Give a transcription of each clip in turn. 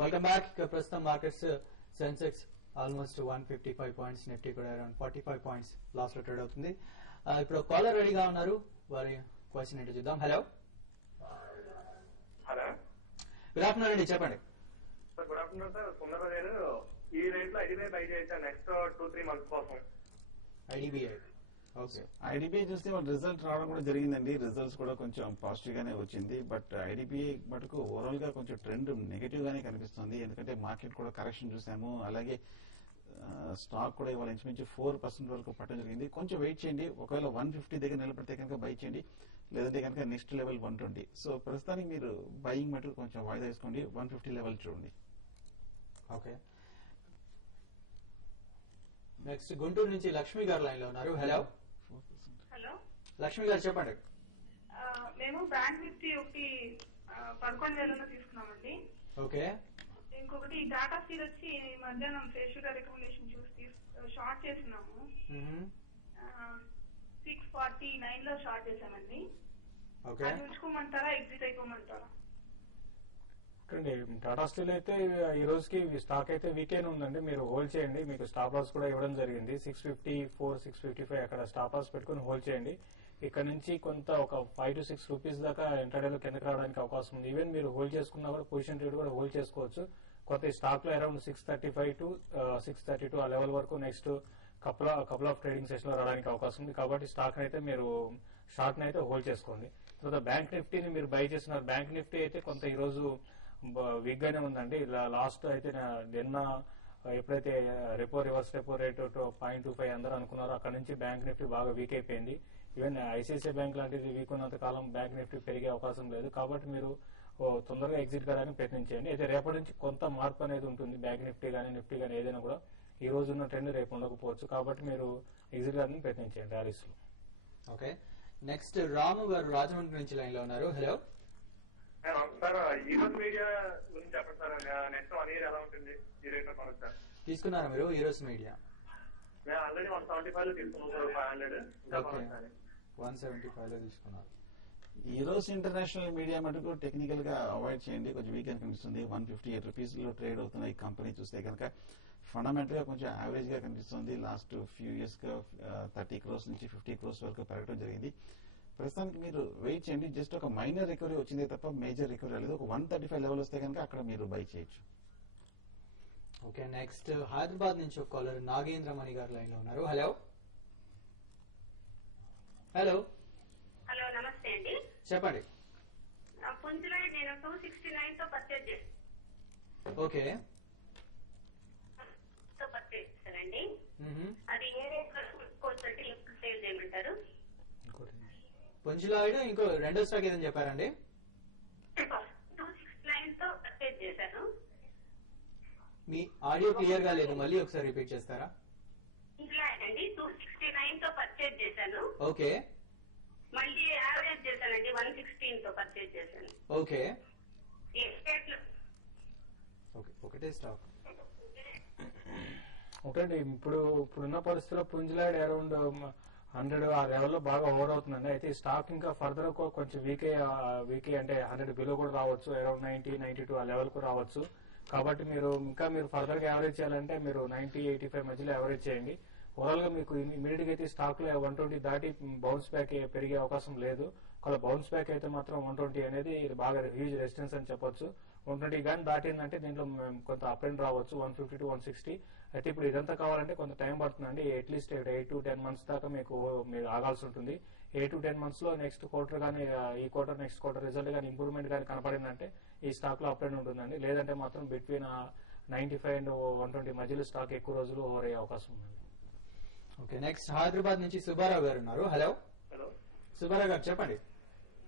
Welcome back. ఇక ప్రస్తుతం markets Sensex almost 155 points, Nifty కూడా అరౌండ్ 45 పాయింట్స్ లాస్ లో ట్రేడ్ అవుతుంది. ఇప్పుడు కాలర్ రెడీగా ఉన్నారు, వారి క్వశ్చన్ ఏంటో చూద్దాం. హలో హలో, గుడ్ ఆఫ్టర్నూన్ అండి, చెప్పండి. Sir good afternoon sir. Sundara నేను ఈ రేట్ లో ఐడిబిఐ బై చేశాను నెక్స్ట్ 2-3 months కోసం. IDBI okay. ఐడిబిఐ చూస్తే వాళ్ళ రిజల్ట్ రావడం కూడా జరిగిందండి. రిజల్ట్స్ కూడా కొంచెం పాజిటివ్ గానే వచ్చింది. బట్ ఐడిబిఐ మటుకు ఓవరాల్ గా కొంచెం ట్రెండ్ నెగటివ్ గానే కనిపిస్తుంది. ఎందుకంటే మార్కెట్ కూడా కరెక్షన్ చూసాము. అలాగే స్టాక్ కూడా ఇవాళ ఇంచుమించు 4% వరకు పట్టడం జరిగింది. కొంచెం వెయిట్ చేయండి. ఒకవేళ 150 దగ్గర నిలబడితే కనుక బై చేయండి, లేదంటే కనుక నెక్స్ట్ లెవెల్ 120. సో ప్రస్తుతానికి మీరు బయింగ్ మటుకు కొంచెం వాయిదా వేసుకోండి. 150 లెవెల్ చూడండి. ఓకే. నెక్స్ట్ గుంటూరు నుంచి లక్ష్మి గారు లైన్ లో ఉన్నారు. హలో హలో, లక్ష్మి గారు చెప్పండి. మేము బ్యాంక్ నిఫ్టీ ఒకటి 11,000 తీసుకున్నామండి. ఓకే. ఇంకొకటి టాటా స్టీల్ వచ్చి మధ్యాహ్నం ఫేషియల్ రికమెండేషన్ చూసి షార్ట్ చేస్తున్నాము. 649 లో షార్ట్ చేసామండి. అది ఉంచుకోమంటారా, ఎగ్జిట్ అయిపోమంటారా? టాటా స్టీల్ అయితే ఈ రోజుకి స్టాక్ అయితే వీకెండ్ ఉందండి, మీరు హోల్డ్ చేయండి. మీకు స్టాప్ లాస్ కూడా ఇవ్వడం జరిగింది. 654, 655 అక్కడ స్టాప్ లాస్ పెట్టుకుని హోల్డ్ చేయండి. ఇక్కడ నుంచి కొంత ఒక 5 to 6 రూపీస్ దాకా ఇంటర్డేలో కిందకి రావడానికి అవకాశం ఉంది. ఈవెన్ మీరు హోల్డ్ చేసుకున్నా కూడా పొజిషన్ ట్రేడ్ కూడా హోల్డ్ చేసుకోవచ్చు. కొత్త స్టాక్ లో అరౌండ్ 635 to 632 ఆ లెవెల్ వరకు next couple of trading session లో రావడానికి అవకాశం ఉంది. కాబట్టి స్టాక్ అయితే మీరు షార్ట్ అయితే హోల్డ్ చేసుకోండి. తర్వాత బ్యాంక్ నిఫ్టీని మీరు బై చేస్తున్నారు. బ్యాంక్ నిఫ్టీ అయితే కొంత ఈ రోజు వీక్ గానే ఉందండి. లాస్ట్ అయితే నిన్న ఎప్పుడైతే రివర్స్ రెపో రేట్ 0.25 అందరూ అనుకున్నారో అక్కడ నుంచి బ్యాంక్ నిఫ్టీ బాగా వీక్ అయిపోయింది. ఈవెన్ ఐసిఐసిఐ బ్యాంక్ లాంటిది వీక్ ఉన్నంత కాలం బ్యాంక్ నిఫ్టీ పెరిగే అవకాశం లేదు. కాబట్టి మీరు తొందరగా ఎగ్జిట్ కావడానికి ప్రయత్నించండి. అయితే రేపటి నుంచి కొంత మార్పు అనేది ఉంటుంది. బ్యాంక్ నిఫ్టీ కానీ నిఫ్టీ కానీ ఏదైనా కూడా ఈ రోజు ఉన్న ట్రెండ్ రేపు ఉండకపోవచ్చు. కాబట్టి మీరు ఎగ్జిట్ కావడానికి ప్రయత్నించండి ర్యాలీస్ లో. ఓకే. నెక్స్ట్ రాము గారు రాజమండ్రి నుంచి లైన్ లో ఉన్నారు. హలో సార్, ఈరోజు మీడియా గురించి చెప్పండి సార్. నెక్స్ట్ 1 year ఎలా ఉంటుంది ఈ రేట్ లో కొనొచ్చు సార్? తీసుకున్నారా మీరు ఈరోజు మీడియా? మేము ఆల్రెడీ 175 లో తీసుకున్నాం సార్. 500 ఓకే, 175 లో తీసుకున్నారు. ఈ రోజు ఇంటర్నేషనల్ మీడియా మటుకు టెక్నికల్ గా అవాయిడ్ చేయండి. కొంచెం వీక్ అని కనిపిస్తుంది. 158 రూపీస్ లో ట్రేడ్ అవుతున్న ఈ కంపెనీ చూస్తే కనుక ఫండమెంటల్ గా కొంచెం యావరేజ్ గా కనిపిస్తుంది. లాస్ట్ ఫ్యూ ఇయర్స్ గా 30 crores నుంచి 50 crores వరకు పెరగడం జరిగింది. ప్రస్తుతానికి మీరు వెయిట్ చేయండి. జస్ట్ ఒక మైనర్ రికవరీ వచ్చిందే తప్ప మేజర్ రికవరీ రాలేదు. ఒక 135 లెవెల్ వస్తే కనుక అక్కడ మీరు బై చేయొచ్చు. ఓకే. నెక్స్ట్ హైదరాబాద్ నుంచి ఒక కాలర్ నాగేంద్ర మణి గారు లైన్ లో ఉన్నారు. హలో హలో హలో, నమస్తే అండి, చెప్పండి. పుంజులో నేను 269 తో పర్చేజ్ చేస్తాను. ఓకే. చేస్తానండి. అది ఏ రేట్ సేల్ చేయమంటారు? పుంజులాయిడ్ ఇంకో రెండో స్టాక్ ఏదని చెప్పారండి? 269 తో పర్చేజ్ చేశాను. మీ ఆడియో క్లియర్ గా లేదు, మళ్ళీ ఒకసారి రిపీట్ చేస్తారా? అండి 269 తో పర్చేజ్ చేశాను. ఓకే. మళ్ళీ యావరేజ్ చేశానండి 116 తో పర్చేజ్ చేశాను. ఓకే. ఒకటే స్టాక్. ఓకే అండి, ఇప్పుడున్న పరిస్థితుల్లో పుంజులాడ్ అరౌండ్ 100 ఆ లెవెల్లో బాగా ఓవర్ అవుతుందండి. అయితే ఈ స్టాక్ ఇంకా ఫర్దర్ కొంచెం వీక్ అంటే 100 బిలో కూడా రావచ్చు. అరౌండ్ 90, 92 ఆ లెవెల్ కు రావచ్చు. కాబట్టి మీరు ఫర్దర్ గా యావరేజ్ చేయాలంటే మీరు 90, 85 మధ్యలో యావరేజ్ చేయండి. ఓవరాల్ గా మీకు ఇమీడియట్ గా అయితే స్టాక్ లో 120 దాటి బౌన్స్ బ్యాక్ పెరిగే అవకాశం లేదు. ఒకవేళ బౌన్స్ బ్యాక్ అయితే మాత్రం 120 అనేది బాగా హ్యూజ్ రెసిస్టెన్స్ అని చెప్పొచ్చు. 120 కానీ దాటిందంటే దీంట్లో కొంత అప్ అండ్ రావచ్చు 150 to 160. అయితే ఇప్పుడు ఇదంతా కావాలంటే కొంత టైం పడుతుందండి. అట్లీస్ట్ 8 to 10 months దాకా మీరు ఆగాల్సి ఉంటుంది. 8 to 10 months లో నెక్స్ట్ క్వార్టర్ కానీ ఈ క్వార్టర్ నెక్స్ట్ క్వార్టర్ రిజల్ట్ కానీ ఇంప్రూవ్మెంట్ కానీ కనపడిందంటే ఈ స్టాక్ లో అప్ అండ్ ఉంటుందండి. లేదంటే మాత్రం బిట్వీన్ 95 and 120 మధ్యలో స్టాక్ ఎక్కువ రోజులు ఓవర్ అయ్యే అవకాశం ఉందండి. ఓకే. నెక్స్ట్ హైదరాబాద్ నుంచి సుబ్బారావు గారు ఉన్నారు. హలో హలో, సుబ్బారావు గారు చెప్పండి.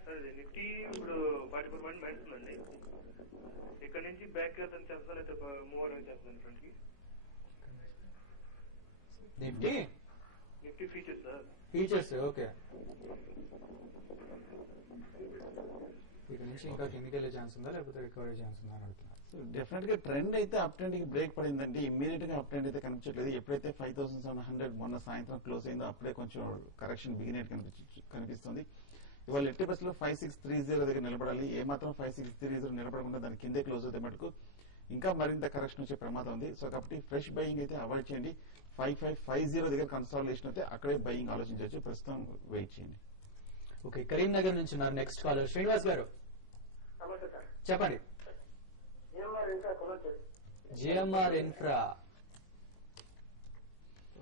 సార్ నిఫ్టీ ఇప్పుడు 44 పాయింట్ మైనస్ ఉందండి. ఇక్కడ నుంచి బ్యాక్ చేస్తాను అయితే మూవ్ అనేది చేస్తాను ఫ్రంట్ కి. Nifty features sir, features. Okay. ఇక్కడ నుంచి ఇంకా కిందికి వెళ్ళే ఛాన్స్ ఉందా లేకపోతే రికవరీ ఛాన్స్ ఉందా అని అడుగుతున్నారు. డెఫినెట్ గా ట్రెండ్ అయితే అప్ ట్రెండ్ కి బ్రేక్ పడిందండి. ఇమ్మీడియట్ గా అప్ ట్రెండ్ అయితే కనిపించట్లేదు. ఎప్పుడైతే 5700 మొన్న సాయంత్రం క్లోజ్ అయిందో అప్పుడే కొంచెం కరెక్షన్ బిగినెట్ కనిపిస్తుంది. ఇవాళ ఎట్టి బస్సులో 5630 దగ్గర నిలబడాలి. ఏమాత్రం 5630 నిలబడకుండా దాని కిందే క్లోజ్ అవుతే మటుకు ఇంకా మరింత కరెక్షన్ వచ్చే ప్రమాదం ఉంది. సో కాబట్టి ఫ్రెష్ బయింగ్ అయితే అవాయిడ్ చేయండి. 5550 దగ్గర కన్సాలిడేషన్ అయితే అక్కడే బయింగ్ ఆలోచించవచ్చు. ప్రస్తుతం వెయిట్ చేయండి. ఓకే, కరీంనగర్ నుంచి ఉన్నారు నెక్స్ట్ కాలర్ శ్రీనివాస్ గారు, నమస్తే సార్. చెప్పండి. GMR infra.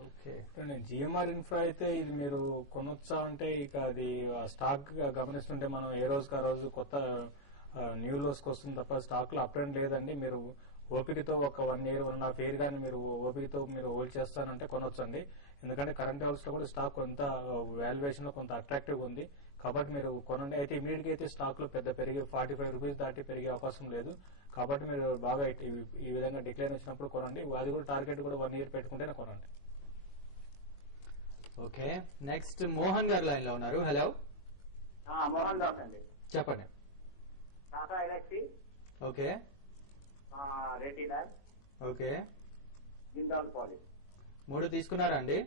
Okay, GMR infra అయితే ఇది మీరు కొనొచ్చా అంటే ఇక అది స్టాక్ గమనిస్తుంటే మనం ఏ రోజుకి ఆ రోజు కొత్త న్యూ లోస్కి వస్తుంది తప్ప స్టాక్ లో అప్ ట్రెండ్ లేదండి. మీరు ఓపికతో ఒక 1 year 1.5 year కానీ మీరు ఓపికతో మీరు హోల్డ్ చేస్తానంటే కొనొచ్చండి. ఎందుకంటే కరెంట్ లెవెల్స్ లో కూడా స్టాక్ కొంత వాల్యుయేషన్ లో కొంత అట్రాక్టివ్ ఉంది కాబట్టి మీరు కొనండి. అయితే ఇమీడియట్ గా అయితే స్టాక్ లో పెద్ద పెరిగి 45 రూపీస్ దాటి పెరిగే అవకాశం లేదు కాబట్టి మీరు బాగా ఈ విధంగా డిక్లైన్ వచ్చినప్పుడు కొనండి. అది కూడా టార్గెట్ కూడా 1 year పెట్టుకుంటేనే కొనండి. ఓకే, నెక్స్ట్ మోహన్ గారు లైన్ లో ఉన్నారు. హలో, మోహన్ దాస్ అండి. చెప్పండి. Tata ఎలక్సీ, okay retina, okay, Jindal polish. 3 తీసుకున్నారా అండి?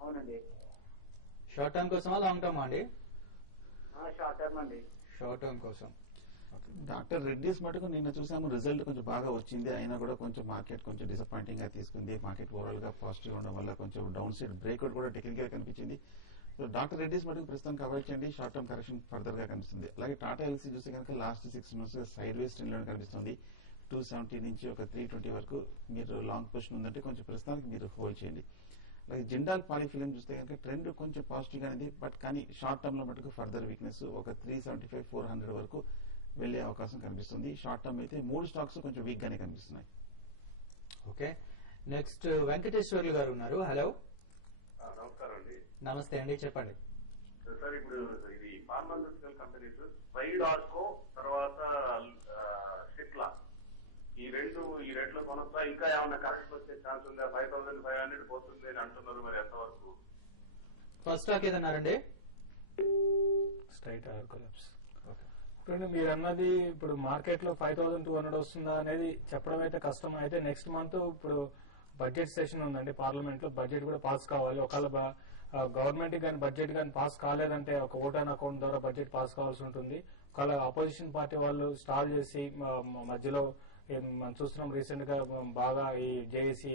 అవునండి. షార్ట్ టర్మ్ కోసమా లాంగ్ టర్మ్ అండి? షార్ట్ టర్మ్ అండి. షార్ట్ టర్మ్ కోసం. డాక్టర్ రెడ్డిస్ మటుకు నిన్న చూసాము రిజల్ట్ కొంచెం బాగా వచ్చింది. అయినా కూడా కొంచెం మార్కెట్ కొంచెం డిసప్పాయింటింగ్ గా తీసుకుంది. మార్కెట్ ఓవరాల్ గా పాజిటివ్ ఉండడం వల్ల కొంచెం డౌన్ సైడ్ బ్రేక్అవుట్ కూడా టెక్నికల్ గా కనిపించింది. సో డాక్టర్ రెడ్డిస్ మటుకు ప్రస్తుతానికి అవాయిడ్ చేయండి. షార్ట్ టర్మ్ కరెక్షన్ ఫర్దర్ గా కనిపిస్తుంది. అలాగే టాటా ఎల్సీ చూస్తే కనుక లాస్ట్ 6 months సైడ్ వేస్ ట్రెండ్ లో కనిపిస్తుంది. 270 నుంచి ఒక 320 వరకు మీరు లాంగ్ పొజిషన్ ఉందంటే కొంచెం ప్రస్తుతానికి మీరు హోల్డ్ చేయండి. అలాగే జిండాల్ పాలిఫిలిం చూస్తే కనుక ట్రెండ్ కొంచెం పాజిటివ్ గా ఉంది. బట్ కానీ షార్ట్ టర్మ్ లో మటుకు ఫర్దర్ వీక్నెస్ ఒక 375-400 వరకు వెళ్లే అవకాశం కనిపిస్తుంది. షార్ట్ టర్మ్ అయితే 3 స్టాక్స్ కొంచెం వీక్ గానే కనిపిస్తున్నాయి. ఓకే, నెక్స్ట్ వెంకటేశ్వర్లు గారు ఉన్నారు. హలో, నమస్కారం అండి. నమస్తే అండి, చెప్పండి. సార్ ఇప్పుడు ఇది ఫార్మాస్యూటికల్ కంపెనీస్ స్పైడ్ ఆర్కో తర్వాత సిట్లా ఈ రెండులో కొనొస్తా ఇంకా ఏమన్నా కరెక్ట్ వచ్చే ఛాన్స్ ఉందా? 5500 పోతుంది అని అంటున్నారు, మరి ఎంతవరకు? ఫస్ట్ స్టాక్ ఏదన్నారండి? Straight or collapse. ఇప్పుడు మీరు అన్నది ఇప్పుడు మార్కెట్ లో 5200 వస్తుందా అనేది చెప్పడం అయితే కష్టం. అయితే నెక్స్ట్ మంత్ ఇప్పుడు బడ్జెట్ సెషన్ ఉందండి పార్లమెంట్ లో. బడ్జెట్ కూడా పాస్ కావాలి. ఒకవేళ గవర్నమెంట్ కానీ బడ్జెట్ కానీ పాస్ కాలేదంటే ఒక ఓట్ అండ్ అకౌంట్ ద్వారా బడ్జెట్ పాస్ కావాల్సి ఉంటుంది. ఒకవేళ అపోజిషన్ పార్టీ వాళ్ళు స్టార్ట్ చేసి మధ్యలో మనం చూస్తున్నాం రీసెంట్ గా బాగా ఈ జేఏసీ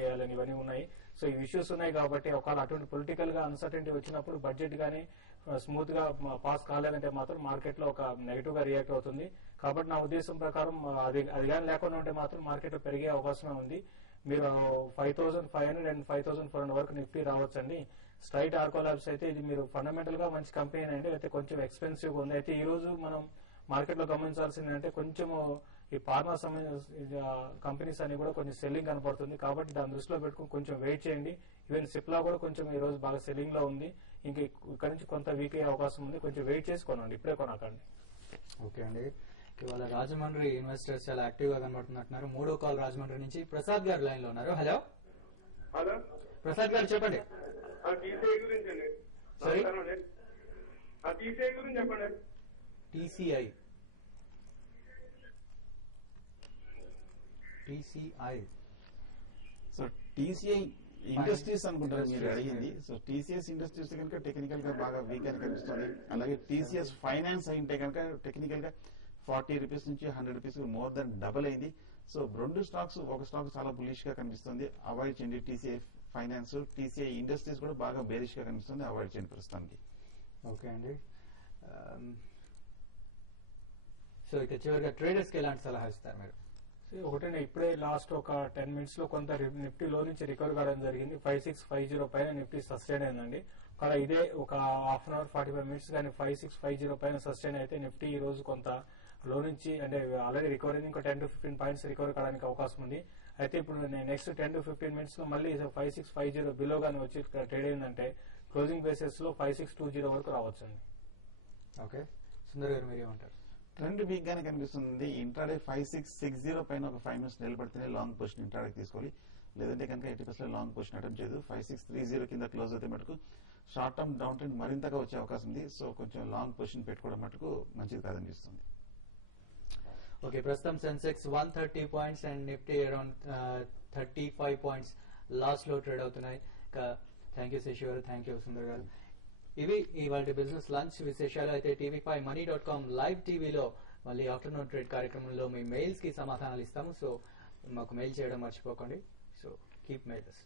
వేయాలని ఇవన్నీ ఉన్నాయి. సో ఈ ఇష్యూస్ ఉన్నాయి కాబట్టి ఒకవేళ అటువంటి పొలిటికల్ గా అన్సర్టెంటీ వచ్చినప్పుడు బడ్జెట్ గానీ స్మూత్ గా పాస్ కాలేదంటే మాత్రం మార్కెట్ లో ఒక నెగిటివ్ గా రియాక్ట్ అవుతుంది. కాబట్టి నా ఉద్దేశం ప్రకారం అది కానీ లేకుండా ఉంటే మాత్రం మార్కెట్ లో పెరిగే అవకాశమే ఉంది. మీరు 5500 అండ్ 5400 వరకు నిఫ్టీ రావచ్చండి. స్ట్రైట్ ఆర్కో ల్యాబ్స్ అయితే ఇది మీరు ఫండమెంటల్ గా మంచి కంపెనీ అండి. అయితే కొంచెం ఎక్స్పెన్సివ్ గా ఉంది. అయితే ఈ రోజు మనం మార్కెట్ లో గమనించాల్సింది అంటే కొంచెం ఈ ఫార్మా కంపెనీస్ అన్ని కూడా కొంచెం సెల్లింగ్ కనపడుతుంది. కాబట్టి దాని దృష్టిలో పెట్టుకుని కొంచెం వెయిట్ చేయండి. ఈవెన్ సిప్లా కూడా కొంచెం ఈ రోజు బాగా సెల్లింగ్ లో ఉంది. ఇంకా ఇక్కడ నుంచి కొంత వీక్ అయ్యే అవకాశం ఉంది. కొంచెం వెయిట్ చేసి కొనండి, ఇప్పుడే కొనకండి. ఓకే అండి, ఇవాళ రాజమండ్రి ఇన్వెస్టర్స్ చాలా యాక్టివ్ గా కనబడుతున్నట్టున్నారు. 3వ కాల్ రాజమండ్రి నుంచి ప్రసాద్ గారు లైన్ లో ఉన్నారు. హలో, హలో, ప్రసాద్ గారు చెప్పండి. టీసీఐ గురించి అండి. సారీ, టీసీఐ గురించి చెప్పండి. టీసీఐ సో టీసీఐ ఇండస్ట్రీస్ అనుకుంటారు మీరు అడిగింది. సో టీసీఎస్ ఇండస్ట్రీస్ కనుక టెక్నికల్ గా బాగా వీక్ గా కనిపిస్తుంది. అలాగే టీసీఎస్ ఫైనాన్స్ అయింటే కనుక టెక్నికల్ గా 40 రూపీస్ నుంచి 100 రూపీస్ మోర్ దెన్ డబుల్ అయింది. సో 2 స్టాక్స్, ఒక స్టాక్ చాలా బులిష్ గా కనిపిస్తుంది, అవాయిడ్ చేయండి. టీసీఐ ఫైనాన్స్, టీసీఐ ఇండస్ట్రీస్ కూడా బాగా బేరిష్ గా కనిపిస్తుంది, అవాయిడ్ చేయండి ప్రస్తుతానికి. ఓకే అండి, సో ఇక చివరిగా ట్రేడర్స్ కి ఎలాంటి సలహా ఇస్తారు మీరు? ఒకటే ఇప్పుడే లాస్ట్ ఒక 10 minutes లో కొంత నిఫ్టీ లో నుంచి రికవర్ కావడం జరిగింది. 5650 పైన నిఫ్టీ సస్టైన్ అయిందండి. అలా ఇదే ఒక హాఫ్ అన్ అవర్ 45 minutes కానీ 5650 పైన సస్టైన్ అయితే నిఫ్టీ ఈ రోజు కొంత లో నుంచి అంటే ఆల్రెడీ రికవర్ అయింది. ఇంకా 10 to 15 points రికవర్ కావడానికి అవకాశం ఉంది. అయితే ఇప్పుడు నెక్స్ట్ 10 to 15 minutes లో మళ్ళీ 5650 బిలో గానీ వచ్చి ట్రేడ్ అయిందంటే క్లోజింగ్ బేసిస్ లో 5620 వరకు రావచ్చండి. ఓకే, సుందర్ గారు మీరేమంటారు? ట్రెండ్ వీక్ గానే కనిపిస్తుంది. ఇంట్రాడే 5660 పైన ఒక 5 minutes నిలబడితేనే లాంగ్ పొజిషన్ ఇంట్రాడే తీసుకోవాలి. లేదంటే కనుక 80% లాంగ్ పొజిషన్ అటెంప్ట్ చేయదు. 5630 కింద క్లోజ్ అయితే మటుకు షార్ట్ టర్మ్ డౌన్ ట్రెండ్ మరింతగా వచ్చే అవకాశం ఉంది. సో కొంచెం లాంగ్ పొజిషన్ పెట్టుకోవడం మటుకు మంచిది కాదనిపిస్తుంది. ఓకే, ప్రస్తుతం Sensex 130 points and Nifty around 35 points loss లో ట్రేడ్ అవుతున్నాయి. థ్యాంక్ యూ శశి గారు, థ్యాంక్ యూ సుందర్ గారు. ఇవి ఇవాళ బిజినెస్ లంచ్ విశేషాలు. అయితే TV5 Money.com లైవ్ టీవీలో మళ్ళీ ఆఫ్టర్నూన్ ట్రేడ్ కార్యక్రమంలో మీ మెయిల్స్ కి సమాధానాలు ఇస్తాము. సో మాకు మెయిల్ చేయడం మర్చిపోకండి. So keep mails.